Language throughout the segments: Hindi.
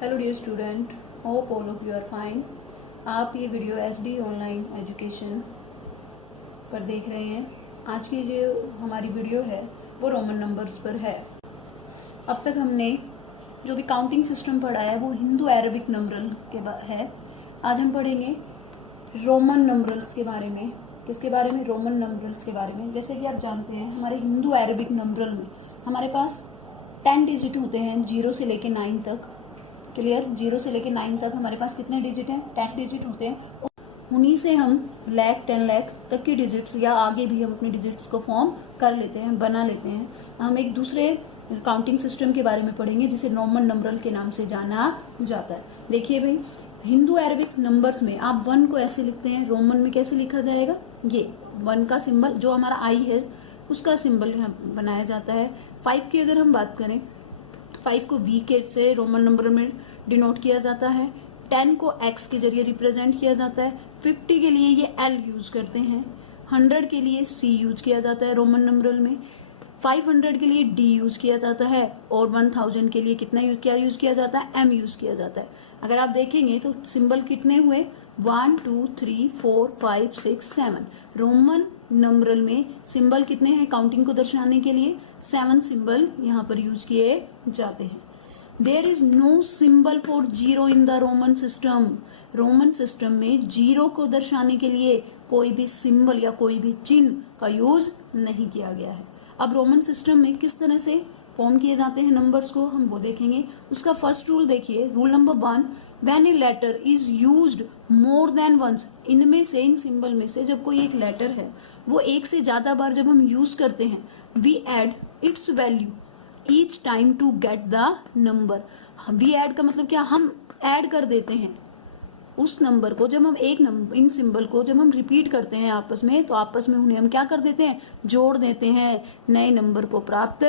Hello dear student, hope all of you are fine. आप ये वीडियो एसडी ऑनलाइन एजुकेशन पर देख रहे हैं। आज की जो हमारी वीडियो है वो रोमन नंबर्स पर है। अब तक हमने जो भी काउंटिंग सिस्टम पढ़ा है वो हिंदू अरबिक नंबरल के है। आज हम पढ़ेंगे रोमन नंबरल्स के बारे में। किसके बारे में? रोमन नंबरल्स के बारे में। जैसे कि आप जानते हैं हमारे हिंदू अरबिक नंबरल में हमारे पास 10 डिजिट होते हैं 0 से लेके 9 तक। क्लियर? 0 से लेके 9 तक हमारे पास कितने डिजिट हैं? 10 डिजिट होते हैं। उन्हीं से हम लाख 10 लाख तक की डिजिट्स या आगे भी हम अपने डिजिट्स को फॉर्म कर लेते हैं, बना लेते हैं। हम एक दूसरे काउंटिंग सिस्टम के बारे में पढ़ेंगे जिसे रोमन नंबरल के नाम से जाना जाता है। देखिए भाई, हिंदू अरबिक नंबर्स में आप 1 को ऐसे लिखते हैं, रोमन में कैसे लिखा जाएगा? ये 1 का सिंबल जो हमारा आई है उसका सिंबल यहाँ बनाया जाता है। 5 की अगर हम बात करें, 5 को वी के से रोमन नंबर में डिनोट किया जाता है। 10 को एक्स के जरिए रिप्रेजेंट किया जाता है। 50 के लिए ये एल यूज करते हैं। 100 के लिए सी यूज किया जाता है रोमन नंबरल में। 500 के लिए डी यूज किया जाता है और 1000 के लिए कितना यूज किया जाता है? एम यूज किया जाता है। अगर आप देखेंगे तो सिंबल कितने हुए? 1 2 3 4 5 6 7। रोमन नंबरल में सिंबल कितने हैं काउंटिंग को दर्शाने के लिए? 7 सिंबल यहाँ पर यूज किए जाते हैं। There is no symbol for zero in the Roman system. Roman system में जीरो को दर्शाने के लिए कोई भी सिंबल या कोई भी चिन्ह का यूज नहीं किया गया है। अब रोमन सिस्टम में किस तरह से फॉर्म किए जाते हैं नंबर्स को, हम वो देखेंगे। उसका फर्स्ट रूल देखिए, rule number 1, when a letter is used more than once. इनमें से, इन सिंबल में से जब कोई एक लेटर है वो एक से ज्यादा बार जब हम यूज करते हैं, we add its value each time to get the number. We add का मतलब क्या? हम ऐड कर देते हैं उस नंबर को। जब हम एक नंबर, इन सिंबल को जब हम रिपीट करते हैं आपस में, तो आपस में उन्हें हम क्या कर देते हैं? जोड़ देते हैं नए नंबर को प्राप्त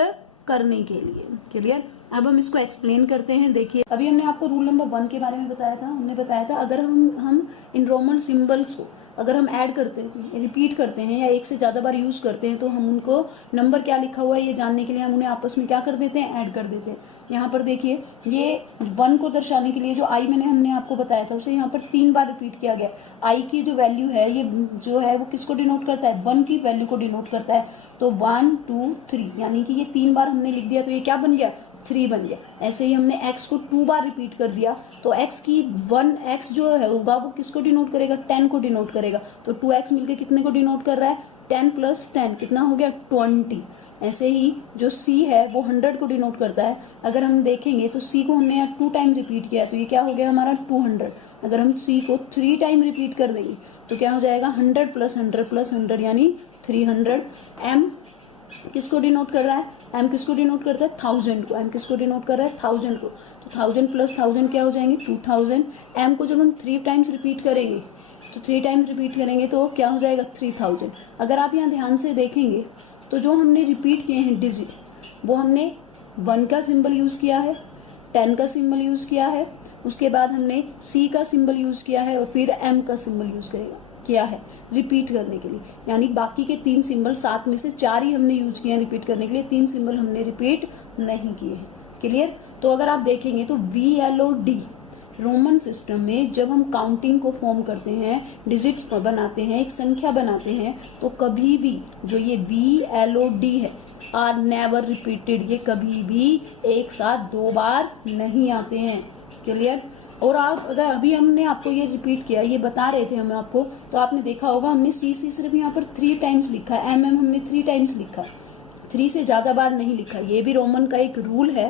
करने के लिए। क्लियर? अब हम इसको एक्सप्लेन करते हैं। देखिए, अभी हमने आपको रूल नंबर 1 के बारे में बताया था। हमने बताया था अगर हम इन रोमन सिंबल्स को अगर हम ऐड करते हैं, रिपीट करते हैं या एक से ज्यादा बार यूज करते हैं, तो हम उनको नंबर क्या लिखा हुआ है ये जानने के लिए हम उन्हें आपस में क्या कर देते हैं? ऐड कर देते हैं। यहाँ पर देखिए, ये 1 को दर्शाने के लिए जो आई हमने आपको बताया था उसे यहाँ पर 3 बार रिपीट किया गया। आई की जो वैल्यू है ये जो है वो किसको डिनोट करता है? 1 की वैल्यू को डिनोट करता है। तो 1 2 3 यानी कि ये 3 बार हमने लिख दिया तो ये क्या बन गया? 3 बन गया। ऐसे ही हमने x को 2 बार रिपीट कर दिया तो x की 1x जो है होगा वो किसको डिनोट करेगा? 10 को डिनोट करेगा। तो 2x मिलके कितने को डिनोट कर रहा है? 10 + 10 कितना हो गया? 20। ऐसे ही जो c है वो 100 को डिनोट करता है। अगर हम देखेंगे तो c को हमने यहाँ 2 टाइम रिपीट किया तो ये क्या हो गया हमारा? 200। अगर हम c को 3 टाइम रिपीट कर देंगे तो क्या हो जाएगा? 100 + 100 + 100 यानी 300। m किसको डिनोट कर रहा है? m किसको डिनोट करता है? 1000 को। m किसको डिनोट कर रहा है? 1000 को। तो 1000 + 1000 क्या हो जाएंगे? 2000। m को जब हम 3 टाइम्स रिपीट करेंगे तो 3 टाइम्स रिपीट करेंगे तो क्या हो जाएगा? 3000। अगर आप यहाँ ध्यान से देखेंगे तो जो हमने रिपीट किए हैं डिजिट वो हमने 1 का सिंबल यूज किया है, 10 का सिंबल यूज किया है, उसके बाद हमने c का सिंबल यूज किया है और फिर m का सिंबल यूज किया है रिपीट करने के लिए। यानी बाकी के 3 सिंबल, 7 में से 4 ही हमने यूज किए हैं रिपीट करने के लिए, 3 सिंबल हमने रिपीट नहीं किए हैं। क्लियर? तो अगर आप देखेंगे तो VL और D रोमन सिस्टम में जब हम काउंटिंग को फॉर्म करते हैं, डिजिट बनाते हैं, एक संख्या बनाते हैं, तो कभी भी जो ये VL और D है आर नेवर रिपीटेड। ये कभी भी एक साथ 2 बार नहीं आते हैं। क्लियर? और आप अगर अभी हमने आपको ये रिपीट किया, ये बता रहे थे हम आपको, तो आपने देखा होगा हमने सी सिर्फ यहाँ पर 3 टाइम्स लिखा है, हमने 3 टाइम्स लिखा, 3 से ज्यादा बार नहीं लिखा। ये भी रोमन का एक रूल है।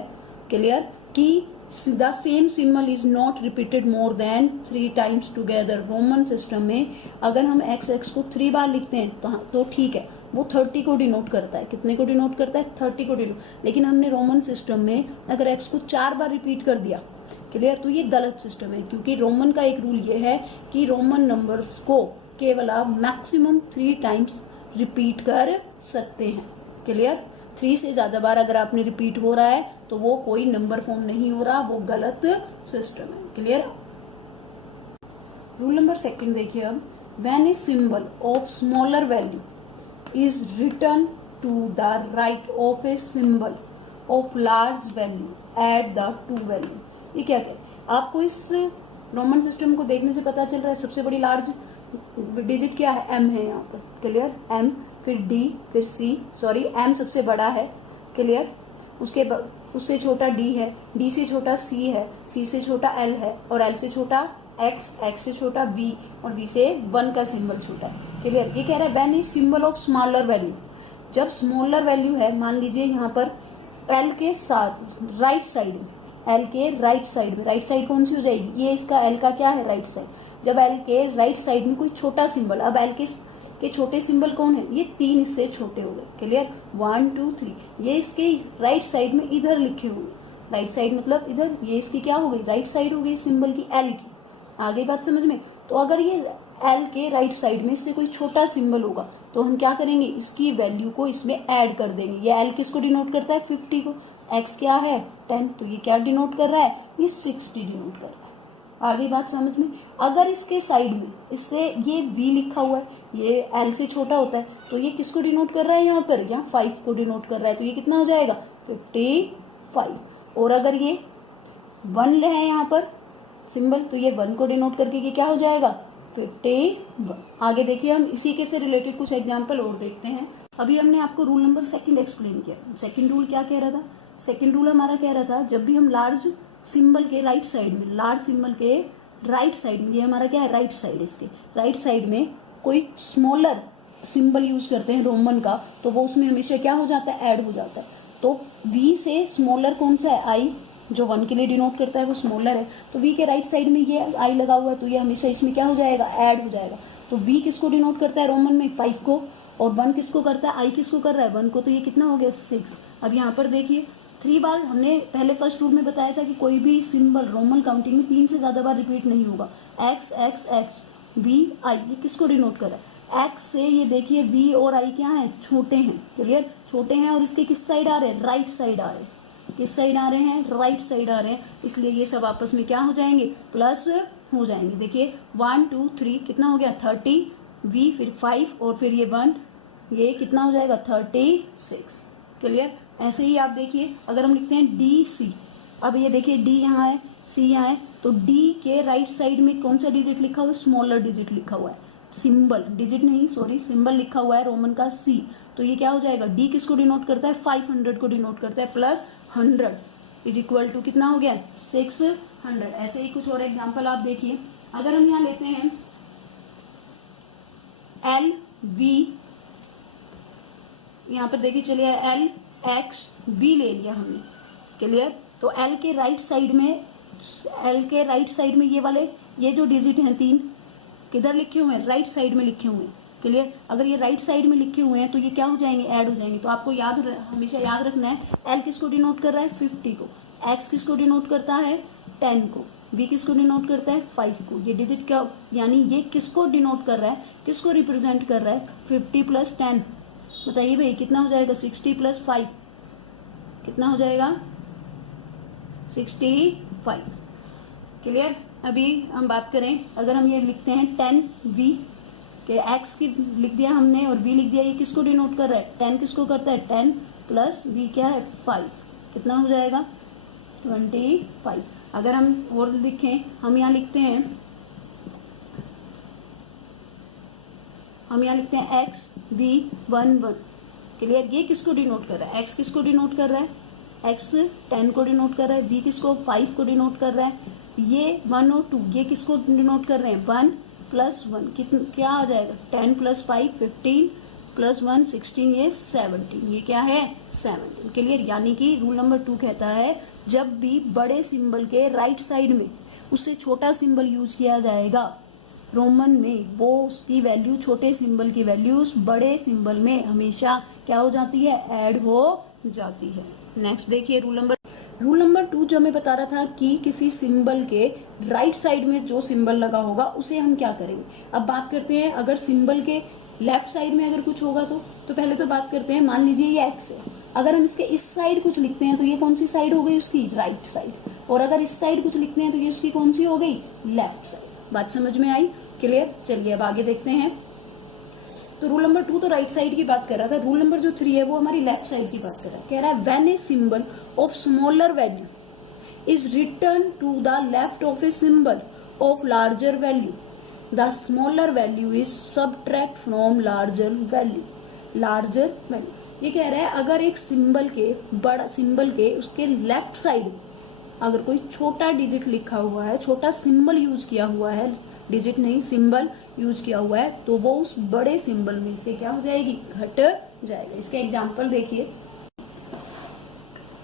क्लियर? कि the same symbol is not repeated more than 3 times together. Roman system में अगर हम x को 3 बार लिखते हैं तो ठीक है, वो 30 को डिनोट करता है। कितने को डिनोट करता है? 30 को डिनोट। लेकिन हमने रोमन सिस्टम में अगर x को 4 बार रिपीट कर दिया, क्लियर, तो ये गलत सिस्टम है। क्योंकि रोमन का एक रूल ये है कि रोमन नंबर्स को केवल आप मैक्सिमम 3 टाइम्स रिपीट कर सकते हैं। क्लियर? 3 से ज्यादा बार अगर आपने रिपीट हो रहा है तो वो कोई नंबर फॉर्म नहीं हो रहा, वो गलत सिस्टम है। क्लियर? रूल नंबर 2 देखिए अब, when a symbol of smaller value is written to the right of a symbol of large value add the two value. ये क्या कह, आपको इस रोमन सिस्टम को देखने से पता चल रहा है सबसे बड़ी लार्ज डिजिट क्या है, एम है यहाँ पर, क्लियर, एम, फिर डी, फिर सी, सॉरी एम सबसे बड़ा है, क्लियर, उससे छोटा डी है, डी से छोटा सी है, सी से छोटा एल है, और एल से छोटा एक्स, एक्स से छोटा बी, और बी से 1 का सिंबल छोटा है, क्लियर। ये कह रहा है when is symbol of smaller value, जब स्मॉलर वैल्यू है, मान लीजिए यहाँ पर एल के साथ राइट साइड में, एल के राइट साइड में, राइट साइड कौन सी हो जाएगी, ये इसका एल का क्या है, राइट साइड, जब एल के राइट साइड में कोई छोटा सिंबल, अब एल के छोटे सिंबल कौन है, ये 3 इससे छोटे हो गए, क्लियर, 1 2 3, ये इसके राइट साइड में इधर लिखे हुए, राइट साइड मतलब इधर, ये इसकी क्या हो गई, राइट साइड हो गई सिंबल की, एल की, आ गई बात समझ में। तो अगर ये एल के राइट साइड में इससे कोई छोटा सिंबल होगा तो हम क्या करेंगे, इसकी वैल्यू को इसमें ऐड कर देंगे। ये एल किसको डिनोट करता है, 50 को, एक्स क्या है 10, तो ये क्या डिनोट कर रहा है, ये 60 डिनोट कर रहा है। आगे बात समझ में। अगर इसके साइड में इससे ये v लिखा हुआ है, ये l से छोटा होता है, तो ये किसको डिनोट कर रहा है, यहाँ पर यहाँ 5 को डिनोट कर रहा है, तो ये कितना हो जाएगा 55। और अगर ये 1 है यहाँ पर सिंबल, तो ये 1 को डिनोट करके ये क्या हो जाएगा 51। आगे देखिए हम इसी के से रिलेटेड कुछ एग्जाम्पल और देखते हैं। अभी हमने आपको रूल नंबर 2 एक्सप्लेन किया। सेकंड रूल क्या कह रहा था, सेकंड रूल हमारा कह रहा था जब भी हम लार्ज सिंबल के राइट साइड में, लार्ज सिंबल के राइट साइड में, ये हमारा क्या है राइट साइड, इसके राइट साइड में कोई स्मॉलर सिंबल यूज करते हैं रोमन का, तो वो उसमें हमेशा क्या हो जाता है, ऐड हो जाता है। तो v से स्मॉलर कौन सा है, i, जो 1 के लिए डिनोट करता है वो स्मॉलर है, तो v के राइट साइड में ये i लगा हुआ है, तो ये हमेशा इसमें क्या हो जाएगा, ऐड हो जाएगा। तो v किसको डिनोट करता है रोमन में, 5 को, और 1 किसको करता है, i किसको कर रहा है 1 को, तो ये कितना हो गया 6। अब यहाँ पर देखिए 3 बार, हमने पहले फर्स्ट रूल में बताया था कि कोई भी सिंबल रोमन काउंटिंग में 3 से ज्यादा बार रिपीट नहीं होगा। x x x b i, ये किसको डिनोट कर रहा है, x से ये देखिए v और i क्या है, छोटे हैं, क्लियर, छोटे हैं, और इसके किस साइड आ रहे हैं, राइट साइड आ रहे हैं, किस साइड आ रहे हैं, राइट साइड आ रहे हैं, इसलिए ये सब आपस में क्या हो जाएंगे, प्लस हो जाएंगे। देखिए 1 2 3 कितना हो गया 30, v फिर 5 और फिर ये 1, ये कितना हो जाएगा 36, क्लियर। ऐसे ही आप देखिए अगर हम लिखते हैं डी सी, अब ये देखिए डी यहाँ है, सी यहाँ है, तो डी के राइट साइड में कौन सा डिजिट लिखा हुआ है, स्मॉलर डिजिट लिखा हुआ है, सिंबल, डिजिट नहीं सॉरी, सिंबल लिखा हुआ है रोमन का सी, तो ये क्या हो जाएगा, डी किसको डिनोट करता है, 500 को डिनोट करता है, प्लस 100 इज इक्वल टू कितना हो गया 600। ऐसे ही कुछ और एग्जाम्पल आप देखिए। अगर हम यहाँ लेते हैं एल वी, यहाँ पर देखिए चलिए एल एक्स वी ले लिया हमने, क्लियर। तो एल के राइट साइड में, एल के राइट साइड में ये वाले, ये जो डिजिट हैं 3 किधर लिखे हुए हैं, राइट साइड में लिखे हुए हैं, क्लियर। अगर ये राइट साइड में लिखे हुए हैं तो ये क्या हो जाएंगे, ऐड हो जाएंगे। तो आपको हमेशा याद रखना है, एल किसको डिनोट कर रहा है 50 को, एक्स किसको डिनोट करता है 10 को, v किसको डिनोट करता है 5 को। ये डिजिट क्या, यानी ये किसको डिनोट कर रहा है, किसको रिप्रेजेंट कर रहा है, 50 + 10, बताइए भाई कितना हो जाएगा, 60 + 5 कितना हो जाएगा 65, क्लियर। अभी हम बात करें, अगर हम ये लिखते हैं 10v के x की लिख दिया हमने और v लिख दिया, ये किसको डिनोट कर रहा है, 10 किसको करता है 10 + v क्या है 5, कितना हो जाएगा 25। अगर हम और लिखें, हम यहाँ लिखते हैं, x v 1 1, क्लियर। ये किसको डिनोट कर रहा है, x किसको डिनोट कर रहा है, x 10 को डिनोट कर रहा है, v किसको 5 को डिनोट कर रहा है, ये 1 और 2 ये किसको डिनोट कर रहे हैं 1 + 1, कितना क्या आ जाएगा 10 + 5 15 + 1 16, ये 17, ये क्या है 17, क्लियर। यानी कि रूल नंबर 2 कहता है जब भी बड़े सिंबल के राइट साइड में उससे छोटा सिंबल यूज किया जाएगा रोमन में, वो उसकी वैल्यू, छोटे सिंबल की वैल्यूज बड़े सिंबल में हमेशा क्या हो जाती है, ऐड हो जाती है। नेक्स्ट देखिए रूल नंबर 2 जो हमें बता रहा था कि किसी सिंबल के राइट साइड में जो सिंबल लगा होगा उसे हम क्या करेंगे। अब बात करते हैं अगर सिंबल के लेफ्ट साइड में अगर कुछ होगा तो पहले तो बात करते हैं, मान लीजिए ये एक्स है, अगर हम इसके इस साइड कुछ लिखते हैं तो ये कौन सी साइड हो गई उसकी, राइट साइड, और अगर इस साइड कुछ लिखते हैं तो ये उसकी कौन सी हो गई, लेफ्ट साइड। बात समझ में आई, क्लियर। चलिए अब आगे देखते हैं। तो रूल नंबर 2 तो राइट साइड की बात कर रहा था, रूल नंबर जो 3 है वो हमारी लेफ्ट साइड की बात कर रहा है। कह रहा है when a symbol of smaller value is written to the left of a symbol of larger value, the smaller value is subtract from larger value. larger value ये कह रहा है अगर एक सिंबल के, बड़ा सिंबल के उसके लेफ्ट साइड अगर कोई छोटा डिजिट लिखा हुआ है, छोटा सिंबल यूज किया हुआ है, डिजिट नहीं सिंबल यूज किया हुआ है, तो वो उस बड़े सिंबल में से क्या हो जाएगी, घट जाएगा. इसका एग्जांपल देखिए.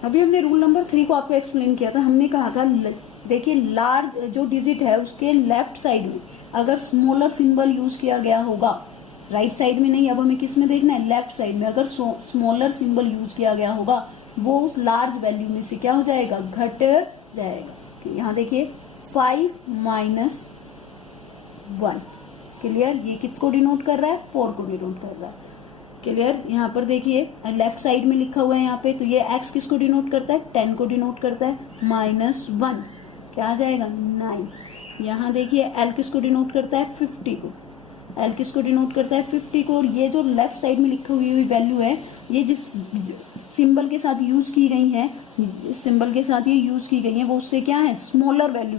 अभी हमने रूल नंबर 3 को आपको एक्सप्लेन किया था. हमने कहा था देखिए लार्ज जो डिजिट है उसके लेफ्ट साइड में अगर स्मॉलर सिंबल यूज किया गया होगा, राइट साइड में नहीं, अब हमें किस में देखना है, लेफ्ट साइड में अगर स्मॉलर सिंबल यूज किया गया होगा वो उस लार्ज वैल्यू में से क्या हो जाएगा, घट जाएगा. यहाँ देखिए 5 माइनस 1. क्लियर. ये किसको डिनोट कर रहा है, 4 को डिनोट कर रहा है. क्लियर. यहाँ पर देखिए लेफ्ट साइड में लिखा हुआ है यहाँ पे, तो ये x किसको डिनोट करता है, 10 को डिनोट करता है. -1 क्या आ जाएगा, 9. यहाँ देखिए l किसको डिनोट करता है, 50 को. l किसको डिनोट करता है, 50 को. और ये जो लेफ्ट साइड में लिखी हुई वैल्यू है, ये जिस सिंबल के साथ यूज की गई है, सिंबल के साथ ये यूज की गई है, वो उससे क्या है, स्मॉलर वैल्यू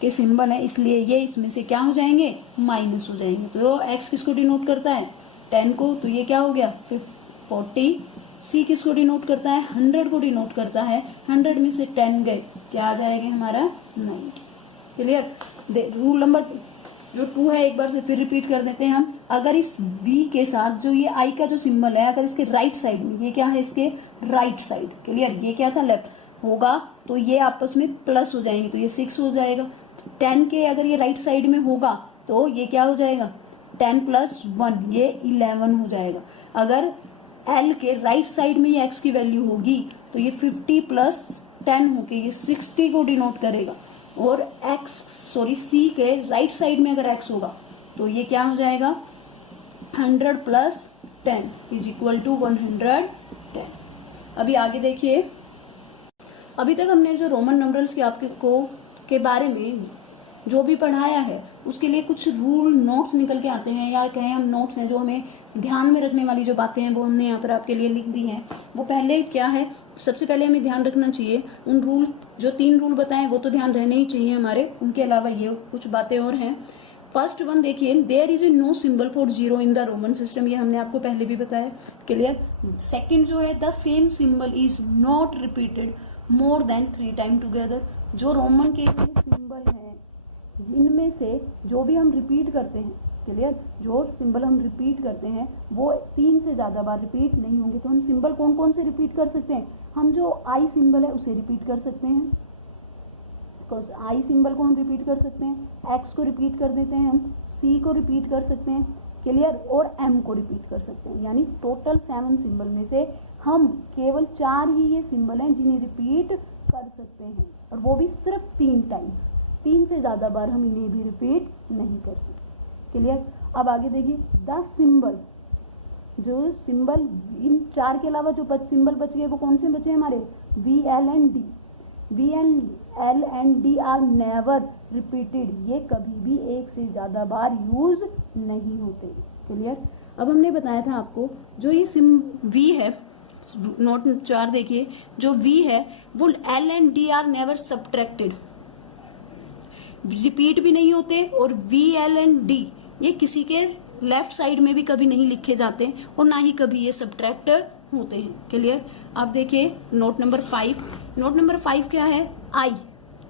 के सिंबल है, इसलिए ये इसमें से क्या हो जाएंगे, माइनस हो जाएंगे. तो x किसको डिनोट करता है, 10 को, तो ये क्या हो गया 40. c किसको डिनोट करता है, 100 को डिनोट करता है. 100 में से 10 गए, क्या आ जाएगा हमारा, 90. क्लियर. रूल नंबर जो 2 है एक बार से फिर रिपीट कर देते हैं हम. अगर इस v के साथ जो ये i का जो सिंबल है, अगर इसके राइट साइड में, ये क्या है इसके राइट साइड, क्लियर, ये क्या था लेफ्ट होगा, तो ये आपस में प्लस हो जाएंगे, तो ये 6 हो जाएगा. 10 के अगर ये राइट साइड में होगा तो ये क्या हो जाएगा, 10 + 1 ये 11 हो जाएगा. अगर l के राइट साइड में ये x की वैल्यू होगी तो ये 50 + 10 होके ये 60 को डिनोट करेगा. और c के राइट साइड में अगर x होगा तो ये क्या हो जाएगा, 100 + 10 = 110. अभी आगे देखिए. अभी तक हमने जो रोमन नंबर्स के बारे में जो भी पढ़ाया है उसके लिए कुछ रूल नोट्स निकल के आते हैं, या कहें हम नोट्स हैं, जो हमें ध्यान में रखने वाली जो बातें हैं वो हमने यहाँ पर आपके लिए लिख दी हैं. वो पहले क्या है, सबसे पहले हमें ध्यान रखना चाहिए उन रूल, जो 3 रूल बताएं वो तो ध्यान रहने ही चाहिए हमारे, उनके अलावा ये कुछ बातें और हैं. फर्स्ट वन देखिए, there is a no symbol for 0 in the Roman system. ये हमने आपको पहले भी बताया. क्लियर. सेकेंड जो है, the same symbol is not repeated more than 3 time together. जो रोमन के सिंबल हैं इनमें से जो भी हम रिपीट करते हैं, क्लियर, जो सिंबल हम रिपीट करते हैं वो 3 से ज्यादा बार रिपीट नहीं होंगे. तो हम सिंबल कौन कौन से रिपीट कर सकते हैं, हम जो आई सिंबल है उसे रिपीट कर सकते हैं, आई सिंबल को हम रिपीट कर सकते हैं, एक्स को रिपीट कर देते हैं हम, सी को रिपीट कर सकते हैं, क्लियर, और एम को रिपीट कर सकते हैं. यानी टोटल 7 सिंबल में से हम केवल 4 ही ये सिंबल हैं जिन्हें रिपीट कर सकते हैं, और वो भी सिर्फ 3 टाइम्स. 3 से ज्यादा बार हम इन्हें भी रिपीट नहीं कर सकते. क्लियर. अब आगे देखिए, द सिंबल, जो सिंबल इन 4 के अलावा जो सिंबल बच गए वो कौन से बचे हमारे, V, L and D. V, L and D are never repeated. ये कभी भी 1 से ज्यादा बार यूज नहीं होते. क्लियर. अब हमने बताया था आपको जो ये V है, नोट 4 देखिए, जो V है वो L and D are never subtracted, repeat भी नहीं होते, और V, L and D ये किसी के लेफ्ट साइड में भी कभी नहीं लिखे जाते, और ना ही कभी ये सब्ट्रैक्ट होते हैं. क्लियर. अब देखिए नोट नंबर 5. नोट नंबर 5 क्या है, I,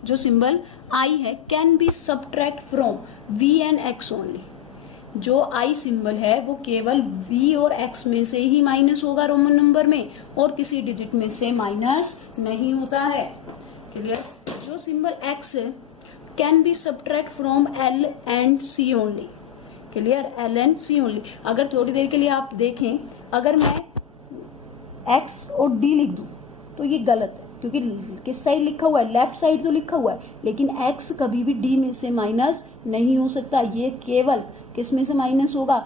जो सिंबल I है, can be subtract from V and X only. जो I सिंबल है वो केवल V और X में से ही माइनस होगा रोमन नंबर में, और किसी डिजिट में से माइनस नहीं होता है. क्लियर. जो सिंबल X है can be subtract from L and C only. Clear. L and C only. अगर थोड़ी देर के लिए आप देखें, अगर मैं X और D लिख दूं तो ये गलत है, क्योंकि किस साइड लिखा हुआ है, लेफ्ट साइड तो लिखा हुआ है, लेकिन X कभी भी D में से माइनस नहीं हो सकता. ये केवल किस में से माइनस होगा,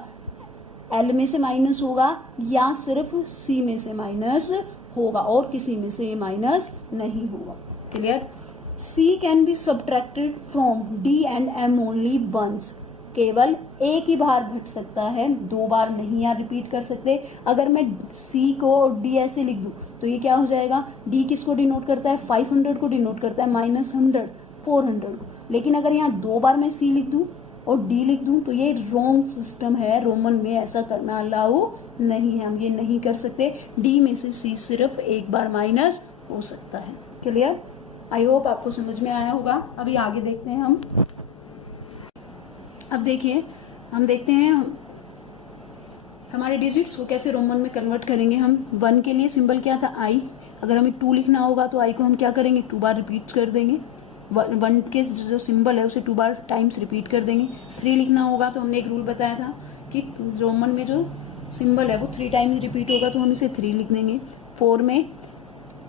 L में से माइनस होगा, या सिर्फ C में से माइनस होगा, और किसी में से ये माइनस नहीं होगा. Clear. C can be subtracted from D and M only once. केवल एक ही बार घट सकता है, 2 बार नहीं यार रिपीट कर सकते। अगर मैं सी को डी ऐसे लिख दूं तो ये क्या हो जाएगा, डी किसको डिनोट करता है, 500 को डिनोट करता है, -100 400 को। लेकिन अगर यहाँ 2 बार मैं सी लिख दूं और डी लिख दूं तो ये रॉन्ग सिस्टम है, रोमन में ऐसा करना अलाउ नहीं है, हम ये नहीं कर सकते। डी में से सी सिर्फ एक बार माइनस हो सकता है। क्लियर? आई होप आपको समझ में आया होगा। अभी आगे देखते हैं हम। अब देखिए हम देखते हैं हमारे डिजिट्स को कैसे रोमन में कन्वर्ट करेंगे हम। 1 के लिए सिंबल क्या था, आई। अगर हमें 2 लिखना होगा तो आई को हम क्या करेंगे, 2 बार रिपीट कर देंगे। 1 के जो सिंबल है उसे 2 बार टाइम्स रिपीट कर देंगे। 3 लिखना होगा तो हमने एक रूल बताया था कि रोमन में जो सिंबल है वो 3 टाइम रिपीट होगा तो हम इसे 3 लिख देंगे। 4 में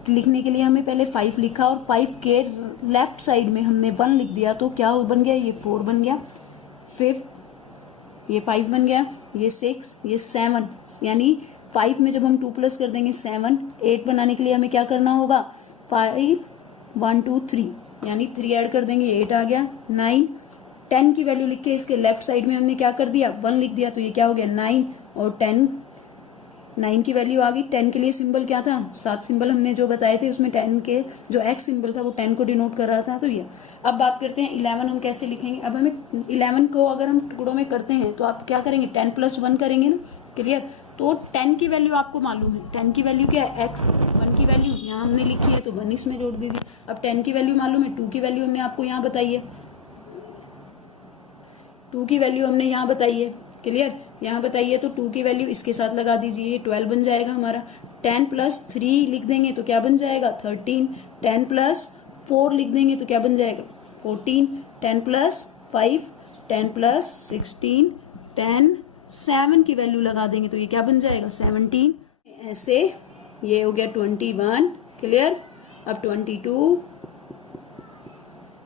लिखने के लिए हमें पहले 5 लिखा और 5 के लेफ्ट साइड में हमने 1 लिख दिया तो क्या बन गया, ये 4 बन गया। 5 ये 5 बन गया, ये 6, ये 7, यानी 5 में जब हम 2 प्लस कर देंगे 7। 8 बनाने के लिए हमें क्या करना होगा, 5 1 2 3 यानी 3 ऐड कर देंगे, 8 आ गया। 9 10 की वैल्यू लिख के इसके लेफ्ट साइड में हमने क्या कर दिया, 1 लिख दिया तो ये क्या हो गया 9 और 10 9 की वैल्यू आ गई। 10 के लिए सिंबल क्या था, 7 सिंबल हमने जो बताए थे उसमें 10 के जो एक्स सिंबल था वो 10 को डिनोट कर रहा था। तो ये अब बात करते हैं 11 हम कैसे लिखेंगे। अब हमें 11 को अगर हम टुकड़ों में करते हैं तो आप क्या करेंगे, 10 + 1 करेंगे ना। क्लियर? तो 10 की वैल्यू आपको मालूम है, 10 की वैल्यू क्या है, एक्स। 1 की वैल्यू यहाँ हमने लिखी है तो 1 इसमें जोड़ दीजिए। अब 10 की वैल्यू मालूम है, 2 की वैल्यू हमने आपको यहाँ बताई है, 2 की वैल्यू हमने यहाँ बताई है। क्लियर? यहाँ बताइए तो 2 की वैल्यू इसके साथ लगा दीजिए, ये 12 बन जाएगा हमारा। 10 + 3 लिख देंगे तो क्या बन जाएगा, 13। 10 + 4 लिख देंगे तो क्या बन जाएगा, 14। 10 + 5 10 + 16 10 7 की वैल्यू लगा देंगे तो ये क्या बन जाएगा, 17। ऐसे ये हो गया 21। क्लियर? अब 22,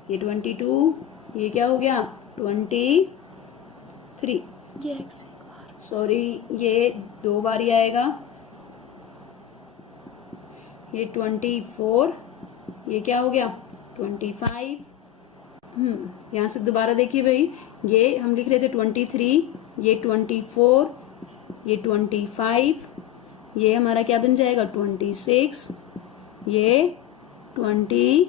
ये 22, ये क्या हो गया 23। सॉरी ये 2 बार ही आएगा, ये 24, ये क्या हो गया 25। यहाँ से दोबारा देखिए भाई, ये हम लिख रहे थे 23, ये 24, ये 25, ये हमारा क्या बन जाएगा 26, ये 27।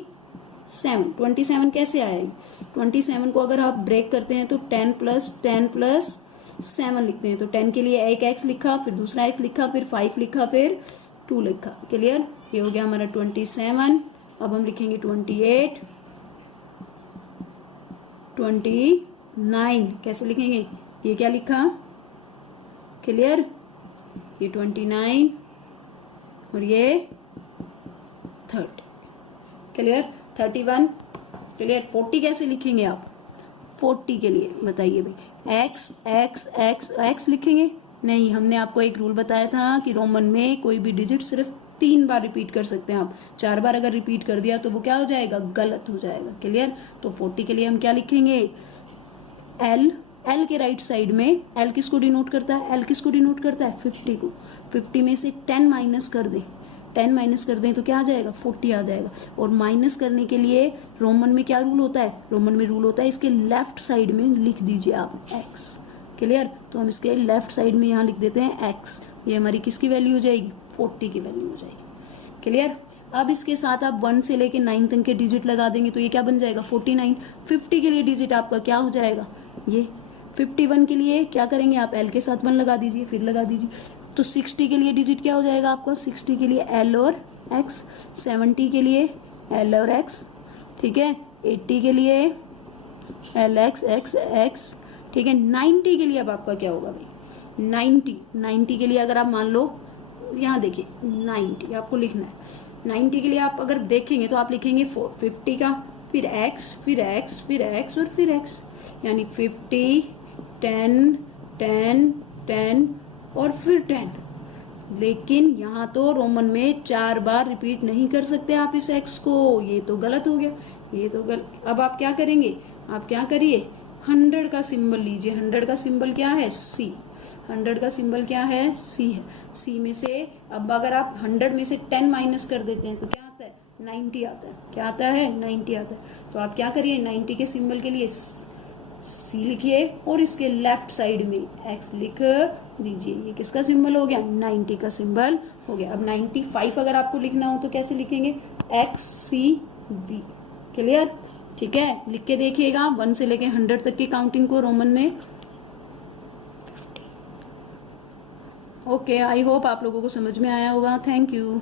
27 कैसे आएगी, 27 को अगर आप ब्रेक करते हैं तो 10 + 10 + 7 लिखते हैं तो 10 के लिए एक एक्स लिखा, फिर दूसरा एक्स लिखा, फिर 5 लिखा, फिर 2 लिखा। क्लियर? ये हो गया हमारा 27। अब हम लिखेंगे 28 29 कैसे लिखेंगे, ये क्या लिखा, क्लियर, ये 29 और ये 30। क्लियर? 31। क्लियर? 40 कैसे लिखेंगे आप, 40 के लिए बताइए भाई, एक्स एक्स एक्स एक्स लिखेंगे, नहीं, हमने आपको एक रूल बताया था कि रोमन में कोई भी डिजिट सिर्फ 3 बार रिपीट कर सकते हैं आप। 4 बार अगर रिपीट कर दिया तो वो क्या हो जाएगा, गलत हो जाएगा। क्लियर? तो 40 के लिए हम क्या लिखेंगे, एल। एल के राइट साइड में एल किसको डिनोट करता है, एल किसको डिनोट करता है, 50 को। 50 में से 10 माइनस कर दें, 10 माइनस कर दें तो क्या आ जाएगा, 40 आ जाएगा। और माइनस करने के लिए रोमन में क्या रूल होता है, रोमन में रूल होता है इसके लेफ्ट साइड में लिख दीजिए आप एक्स। क्लियर? तो हम इसके लेफ्ट साइड में यहाँ लिख देते हैं एक्स। ये हमारी किसकी वैल्यू हो जाएगी, 40 की वैल्यू हो जाएगी। क्लियर? अब इसके साथ आप 1 से लेके 9 तक के डिजिट लगा देंगे तो ये क्या बन जाएगा, 49। 50 के लिए डिजिट आपका क्या हो जाएगा, ये। 51 के लिए क्या करेंगे आप, एल के साथ 1 लगा दीजिए, फिर लगा दीजिए। तो 60 के लिए डिजिट क्या हो जाएगा आपका, 60 के लिए एल और एक्स। 70 के लिए एल और एक्स, ठीक है। 80 के लिए एल एक्स एक्स एक्स, ठीक है। 90 के लिए अब आपका क्या होगा भाई, 90 के लिए अगर आप मान लो, यहाँ देखिए 90 आपको लिखना है। 90 के लिए आप अगर देखेंगे तो आप लिखेंगे 50 का, फिर एक्स, फिर एक्स, फिर एक्स और फिर एक्स, यानी 50 10 10 10 और फिर 10। लेकिन यहाँ तो रोमन में 4 बार रिपीट नहीं कर सकते आप इस एक्स को, ये तो गलत हो गया, ये तो गलत। अब आप क्या करेंगे, आप क्या करिए, 100 का सिंबल लीजिए। 100 का सिंबल क्या है, सी। 100 का सिंबल क्या है, सी है। सी में से अब अगर आप 100 में से 10 माइनस कर देते हैं तो क्या आता है, 90 आता है। क्या आता है, 90 आता है। तो आप क्या करिए, 90 के सिंबल के लिए C लिखिए और इसके लेफ्ट साइड में X लिख दीजिए। ये किसका सिंबल हो गया? 90 का सिंबल हो गया। अब 95 अगर आपको लिखना हो तो कैसे लिखेंगे? XCV। क्लियर? ठीक है, लिख के देखिएगा 1 से लेके 100 तक की काउंटिंग को रोमन में। ओके, आई होप आप लोगों को समझ में आया होगा। Thank you.